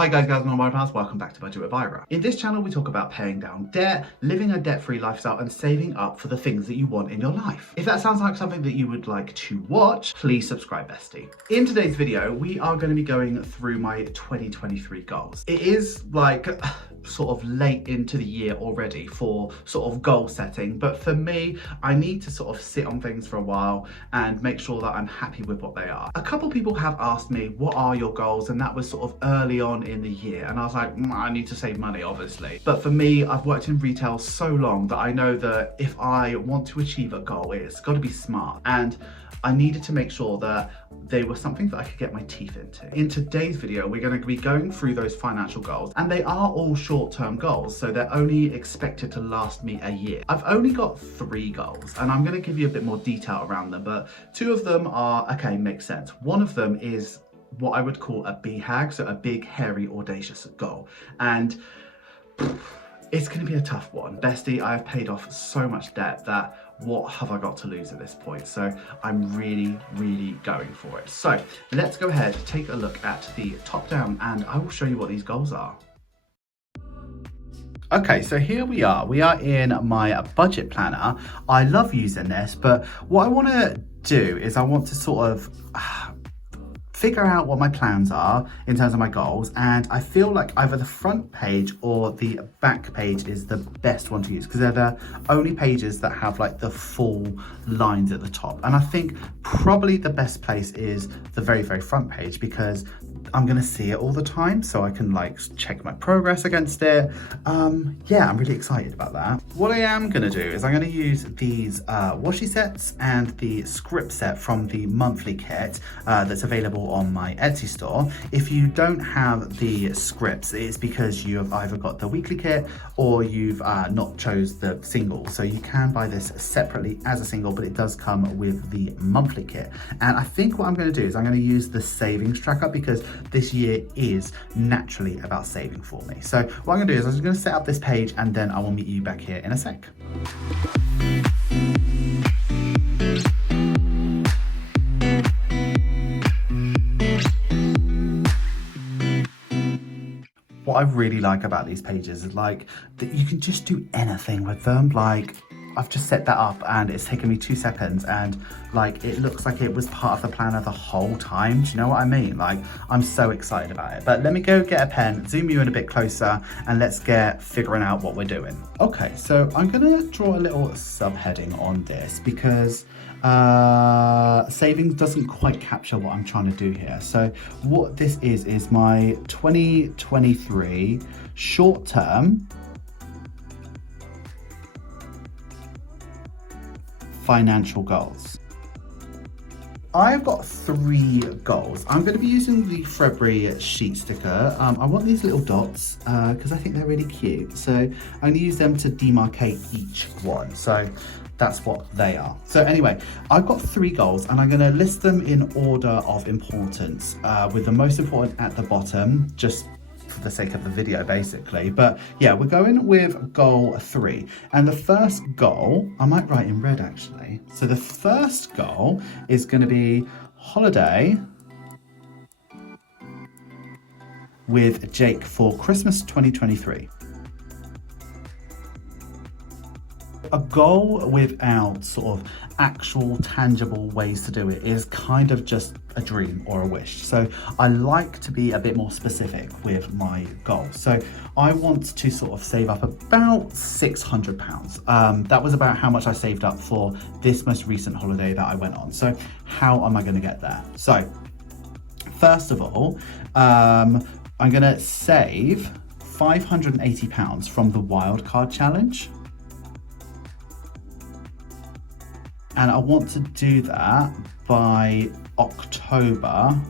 Hi guys, girls and all, welcome back to Budget with Ira. In this channel we talk about paying down debt, living a debt-free lifestyle and saving up for the things that you want in your life. If that sounds like something that you would like to watch, please subscribe, bestie. In today's video, we are going to be going through my 2023 goals. It is like sort of late into the year already for sort of goal setting, but for me, I need to sort of sit on things for a while and make sure that I'm happy with what they are. A couple people have asked me, what are your goals? And that was sort of early on in the year, and I was like, I need to save money, obviously. But for me, I've worked in retail so long that I know that if I want to achieve a goal, it's got to be smart, and I needed to make sure that they were something that I could get my teeth into. In today's video, we're going to be going through those financial goals, and they are all short-term goals, so they're only expected to last me a year. I've only got 3 goals, and I'm going to give you a bit more detail around them, but 2 of them are, okay, makes sense. One of them is what I would call a BHAG, so a big, hairy, audacious goal. And it's going to be a tough one. Bestie, I have paid off so much debt that what have I got to lose at this point? So I'm really going for it. So let's go ahead, take a look at the top down, and I will show you what these goals are. Okay, so here we are. We are in my budget planner. I love using this, but what I want to do is I want to sort of figure out what my plans are in terms of my goals, and I feel like either the front page or the back page is the best one to use because they're the only pages that have like the full lines at the top. And I think probably the best place is the very front page because I'm gonna see it all the time, so I can like check my progress against it. Yeah, I'm really excited about that. What I am gonna do is I'm gonna use these washi sets and the script set from the monthly kit that's available on my Etsy store. If you don't have the scripts, it's because you have either got the weekly kit or you've not chose the single. So you can buy this separately as a single, but it does come with the monthly kit. And I think what I'm gonna do is I'm gonna use the savings tracker because this year is naturally about saving for me. So what I'm gonna do is I'm just gonna set up this page and then I will meet you back here in a sec. What I really like about these pages is like that you can just do anything with them. Like I've just set that up and it's taken me 2 seconds and like it looks like it was part of the planner the whole time. Do you know what I mean? Like I'm so excited about it. But let me go get a pen, zoom you in a bit closer, and let's get figuring out what we're doing. Okay, so I'm gonna draw a little subheading on this because savings doesn't quite capture what I'm trying to do here. So what this is my 2023 short-term financial goals. I've got 3 goals. I'm going to be using the February sheet sticker. I want these little dots because I think they're really cute. So I'm going to use them to demarcate each one. So that's what they are. So anyway, I've got 3 goals and I'm going to list them in order of importance with the most important at the bottom, just for the sake of the video basically. But yeah, we're going with goal 3, and the first goal I might write in red actually. So the first goal is going to be holiday with Jake for Christmas 2023. A goal without sort of actual tangible ways to do it is kind of just a dream or a wish. So I like to be a bit more specific with my goals. So I want to sort of save up about £600. That was about how much I saved up for this most recent holiday that I went on. So how am I going to get there? So first of all, I'm going to save £580 from the wildcard challenge. And I want to do that by October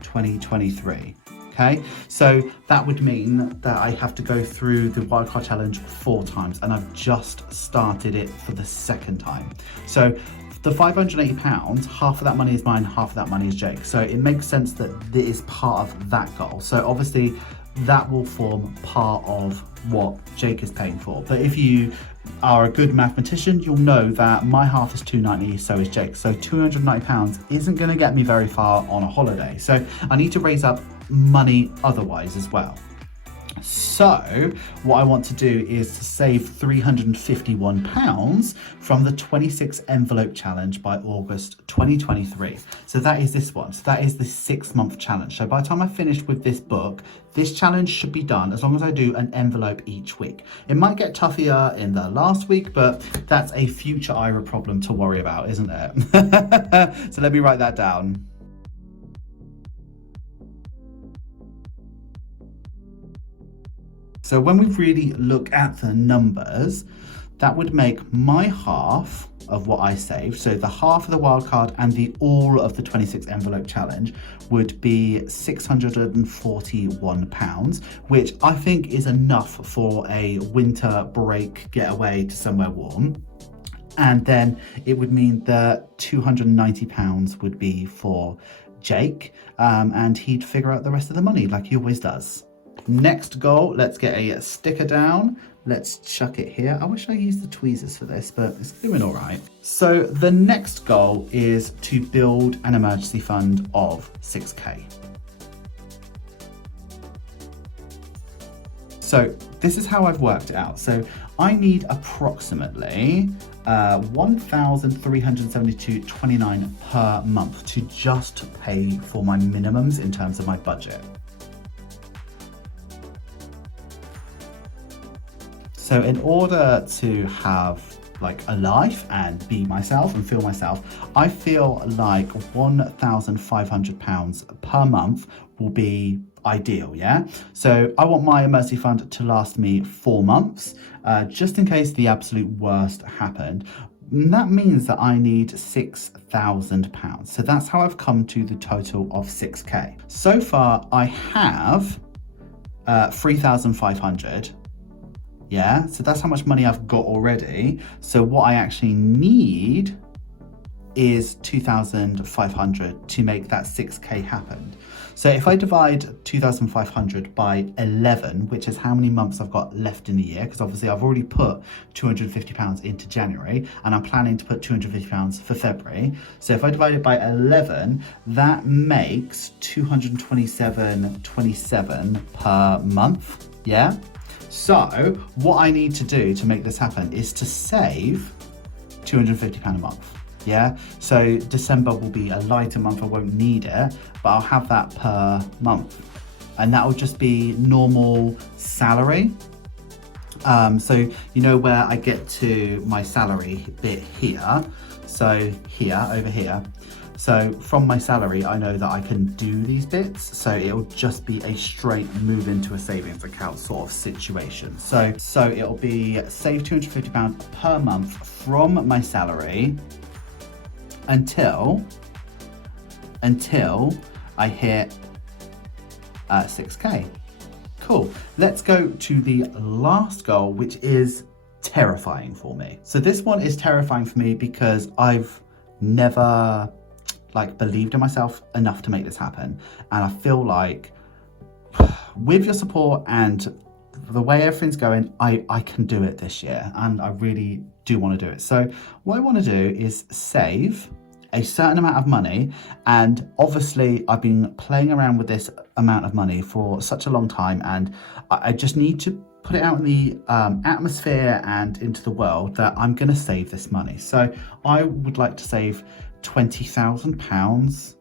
2023. Okay, so that would mean that I have to go through the wildcard challenge 4 times, and I've just started it for the 2nd time. So the £580, half of that money is mine, half of that money is Jake. So it makes sense that this is part of that goal. So obviously that will form part of what Jake is paying for. But if you are a good mathematician, you'll know that my half is £290, so is Jake's. So £290 isn't going to get me very far on a holiday. So I need to raise up money otherwise as well. So what I want to do is to save £351 from the 26 envelope challenge by August 2023. So that is this one. So that is the 6-month challenge. So by the time I finish with this book, this challenge should be done as long as I do an envelope each week. It might get tougher in the last week, but that's a future Ira problem to worry about, isn't it? So let me write that down. So when we really look at the numbers, that would make my half of what I saved, so the half of the wildcard and the all of the 26 envelope challenge would be £641, which I think is enough for a winter break getaway to somewhere warm. And then it would mean that £290 would be for Jake, and he'd figure out the rest of the money like he always does. Next goal, let's get a sticker down. Let's chuck it here. I wish I used the tweezers for this, but it's doing all right. So the next goal is to build an emergency fund of 6K. So this is how I've worked it out. So I need approximately $1,372.29 per month to just pay for my minimums in terms of my budget. So in order to have like a life and be myself and feel myself, I feel like £1,500 per month will be ideal, yeah? So I want my emergency fund to last me 4 months, just in case the absolute worst happened. And that means that I need £6,000. So that's how I've come to the total of 6K. So far I have 3,500. Yeah, so that's how much money I've got already. So what I actually need is 2,500 to make that 6K happen. So if I divide 2,500 by 11, which is how many months I've got left in the year, because obviously I've already put £250 into January and I'm planning to put £250 for February. So if I divide it by 11, that makes £227.27 per month, yeah? So what I need to do to make this happen is to save £250 a month. Yeah, so December will be a lighter month, I won't need it, but I'll have that per month. And that will just be normal salary. So you know where I get to my salary bit here. So here, over here. So from my salary, I know that I can do these bits. So it'll just be a straight move into a savings account sort of situation. So it'll be save £250 per month from my salary until I hit 6K. Cool. Let's go to the last goal, which is terrifying for me. So this one is terrifying for me because I've never believed in myself enough to make this happen. And I feel like with your support and the way everything's going, I can do it this year, and I really do want to do it. So what I want to do is save a certain amount of money, and obviously I've been playing around with this amount of money for such a long time, and I just need to put it out in the atmosphere and into the world that I'm going to save this money. So I would like to save £20,000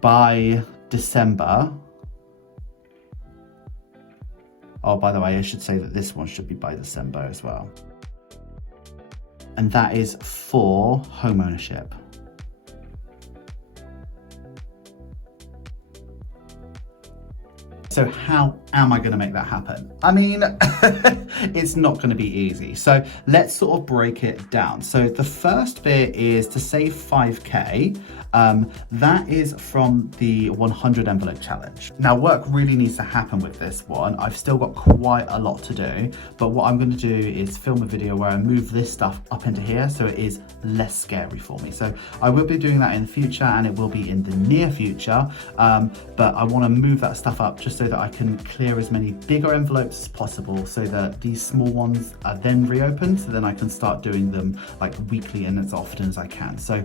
by December. Oh, by the way, I should say that this one should be by December as well. And that is for home ownership. So how am I going to make that happen? I mean, it's not going to be easy. So let's sort of break it down. So the first bit is to save 5K. That is from the 100 envelope challenge. Now work really needs to happen with this one. I've still got quite a lot to do, but what I'm going to do is film a video where I move this stuff up into here so it is less scary for me. So I will be doing that in the future, and it will be in the near future, but I want to move that stuff up just so so that I can clear as many bigger envelopes as possible so that these small ones are then reopened, so then I can start doing them like weekly and as often as I can. So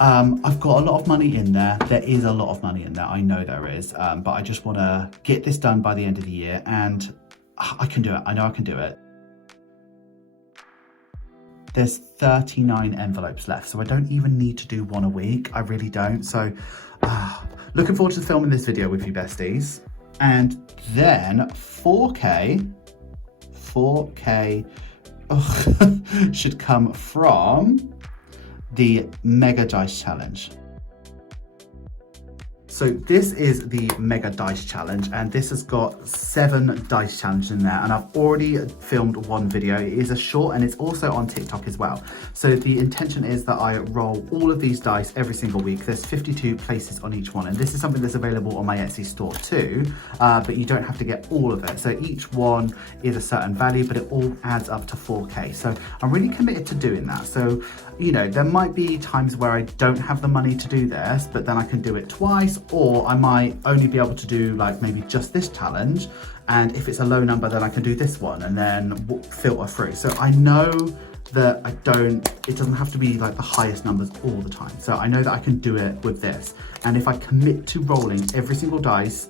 I've got a lot of money in there. There is a lot of money in there. I know there is, but I just want to get this done by the end of the year, and I can do it. I know I can do it. There's 39 envelopes left, so I don't even need to do one a week. I really don't. So looking forward to filming this video with you, besties. And then 4K should come from the Mega Dice Challenge. So this is the Mega Dice Challenge, and this has got 7 dice challenges in there, and I've already filmed one video. It is a short, and it's also on TikTok as well. So the intention is that I roll all of these dice every single week. There's 52 places on each one, and this is something that's available on my Etsy store too, but you don't have to get all of it. So each one is a certain value, but it all adds up to 4K. So I'm really committed to doing that. So, you know, there might be times where I don't have the money to do this, but then I can do it twice, or I might only be able to do like maybe just this challenge, and if it's a low number then I can do this one and then filter through. So I know that it doesn't have to be like the highest numbers all the time. So I know that I can do it with this, and if I commit to rolling every single dice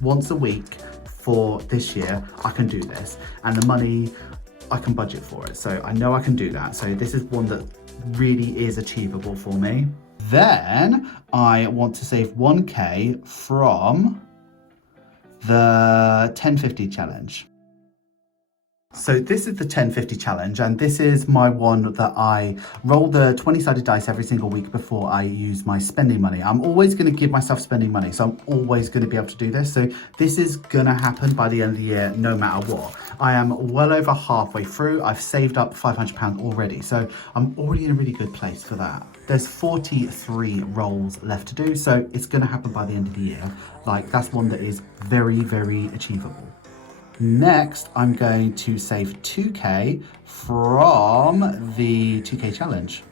once a week for this year, I can do this, and the money I can budget for it. So I know I can do that. So this is one that really is achievable for me. Then I want to save 1K from the 1050 challenge. So this is the 1050 challenge, and this is my one that I roll the 20-sided dice every single week before I use my spending money. I'm always going to give myself spending money, so I'm always going to be able to do this. So this is going to happen by the end of the year, no matter what. I am well over halfway through. I've saved up £500 already, so I'm already in a really good place for that. There's 43 rolls left to do, so it's going to happen by the end of the year. Like, that's one that is very, very achievable. Next, I'm going to save 2K from the 2K challenge.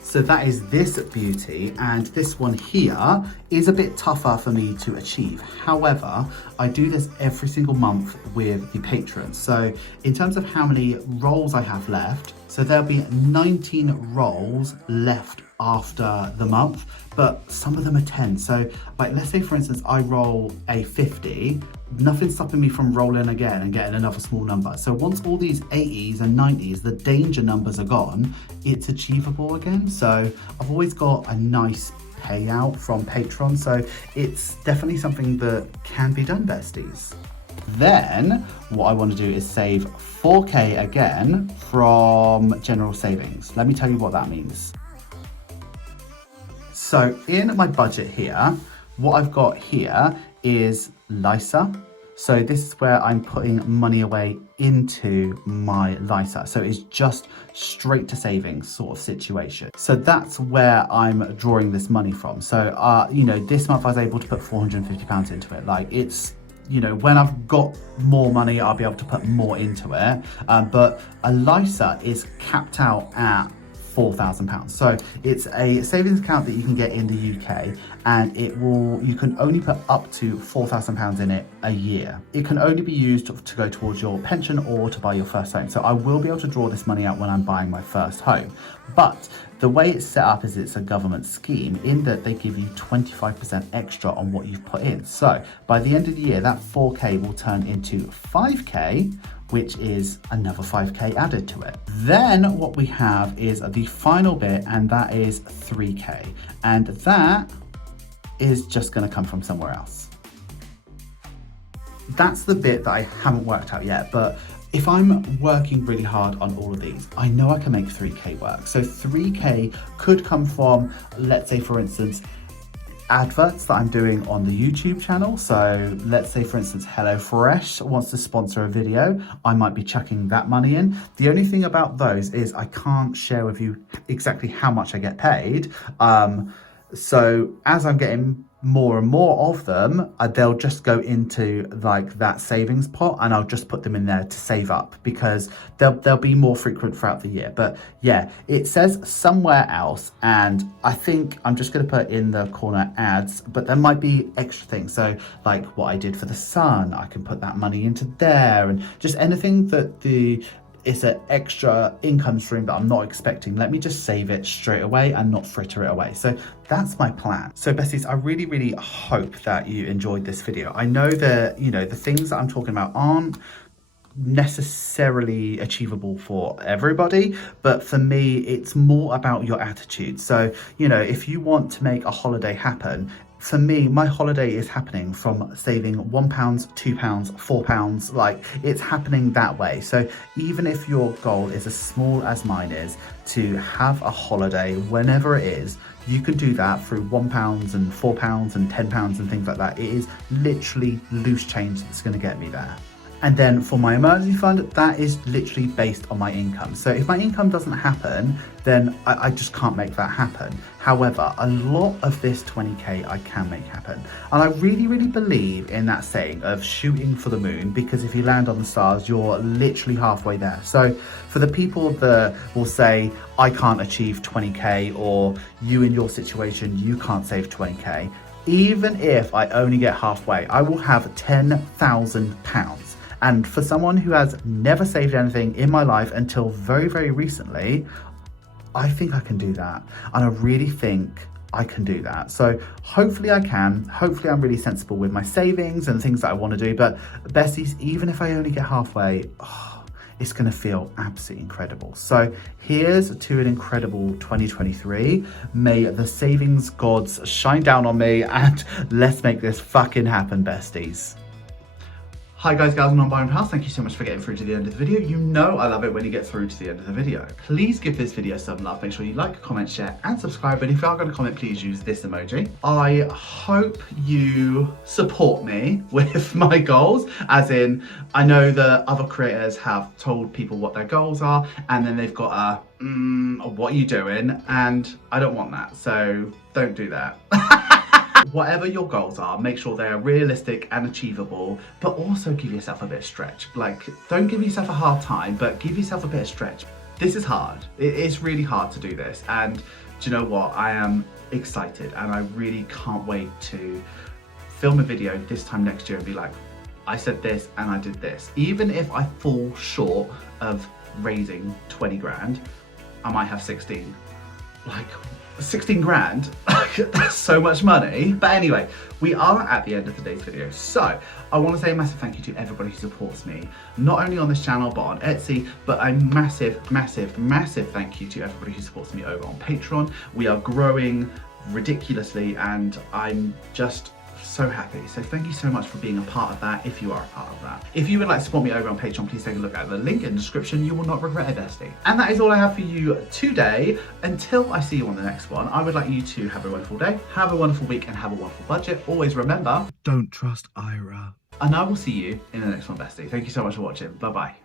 So that is this beauty, and this one here is a bit tougher for me to achieve. However, I do this every single month with the patrons. So in terms of how many rolls I have left, so there'll be 19 rolls left after the month, but some of them are 10. So like, let's say for instance, I roll a 50, nothing's stopping me from rolling again and getting another small number. So once all these 80s and 90s, the danger numbers are gone, it's achievable again. So I've always got a nice payout from Patreon. So it's definitely something that can be done, besties. Then what I want to do is save 4K again from general savings. Let me tell you what that means. So in my budget here, what I've got here is Elisa. So this is where I'm putting money away into my Elisa. So it's just straight to savings sort of situation. So that's where I'm drawing this money from. So, you know, this month I was able to put £450 into it. Like, it's, you know, when I've got more money, I'll be able to put more into it. But Elisa is capped out at £4,000. So it's a savings account that you can get in the UK, and you can only put up to £4,000 in it a year. It can only be used to go towards your pension or to buy your first home. So I will be able to draw this money out when I'm buying my first home. But the way it's set up is it's a government scheme in that they give you 25% extra on what you've put in. So by the end of the year, that 4K will turn into 5K, which is another 5K added to it. Then what we have is the final bit, and that is 3K. And that is just gonna come from somewhere else. That's the bit that I haven't worked out yet, but if I'm working really hard on all of these, I know I can make 3K work. So 3K could come from, let's say for instance, adverts that I'm doing on the YouTube channel. So let's say for instance, HelloFresh wants to sponsor a video, I might be chucking that money in. The only thing about those is I can't share with you exactly how much I get paid. So as I'm getting more and more of them, they'll just go into like that savings pot, and I'll just put them in there to save up, because they'll be more frequent throughout the year. But yeah, it says somewhere else, and I think I'm just going to put in the corner ads, but there might be extra things. So like what I did for the sun, I can put that money into there, and just anything that it's an extra income stream that I'm not expecting. Let me just save it straight away and not fritter it away. So that's my plan. So besties, I really, really hope that you enjoyed this video. I know that, you know, the things that I'm talking about aren't necessarily achievable for everybody, but for me, it's more about your attitude. So, you know, if you want to make a holiday happen, for me, my holiday is happening from saving £1, £2, £4, like it's happening that way. So even if your goal is as small as mine is, to have a holiday whenever it is, you can do that through £1 and £4 and £10 and things like that. It is literally loose change that's going to get me there. And then for my emergency fund, that is literally based on my income. So if my income doesn't happen, then I just can't make that happen. However, a lot of this 20K I can make happen. And I really, really believe in that saying of shooting for the moon, because if you land on the stars, you're literally halfway there. So for the people that will say, I can't achieve 20K, or you in your situation, you can't save 20K, even if I only get halfway, I will have £10,000. And for someone who has never saved anything in my life until very, very recently, I think I can do that. And I really think I can do that. So hopefully I can. Hopefully I'm really sensible with my savings and things that I want to do. But besties, even if I only get halfway, it's going to feel absolutely incredible. So here's to an incredible 2023. May the savings gods shine down on me, and let's make this fucking happen, besties. Hi guys, gals, and non-binary pals, thank you so much for getting through to the end of the video. You know I love it when you get through to the end of the video. Please give this video some love. Make sure you like, comment, share, and subscribe. And if you are going to comment, please use this emoji. I hope you support me with my goals, as in, I know that other creators have told people what their goals are, and then they've got a, what are you doing? And I don't want that, so don't do that. Whatever your goals are, make sure they are realistic and achievable, but also give yourself a bit of stretch. Like, don't give yourself a hard time, but give yourself a bit of stretch. This is hard. It's really hard to do this. And do you know what? I am excited, and I really can't wait to film a video this time next year and be like, I said this and I did this. Even if I fall short of raising 20 grand, I might have 16. Like, 16 grand, that's so much money. But anyway, we are at the end of today's video. So I want to say a massive thank you to everybody who supports me, not only on this channel, but on Etsy, but a massive, massive, massive thank you to everybody who supports me over on Patreon. We are growing ridiculously, and I'm just so happy. So thank you so much for being a part of that, if you are a part of that. If you would like to support me over on Patreon, please take a look at the link in the description. You will not regret it, bestie. And that is all I have for you today. Until I see you on the next one, I would like you to have a wonderful day, have a wonderful week, and have a wonderful budget. Always remember, don't trust Ira. And I will see you in the next one, bestie. Thank you so much for watching. Bye-bye.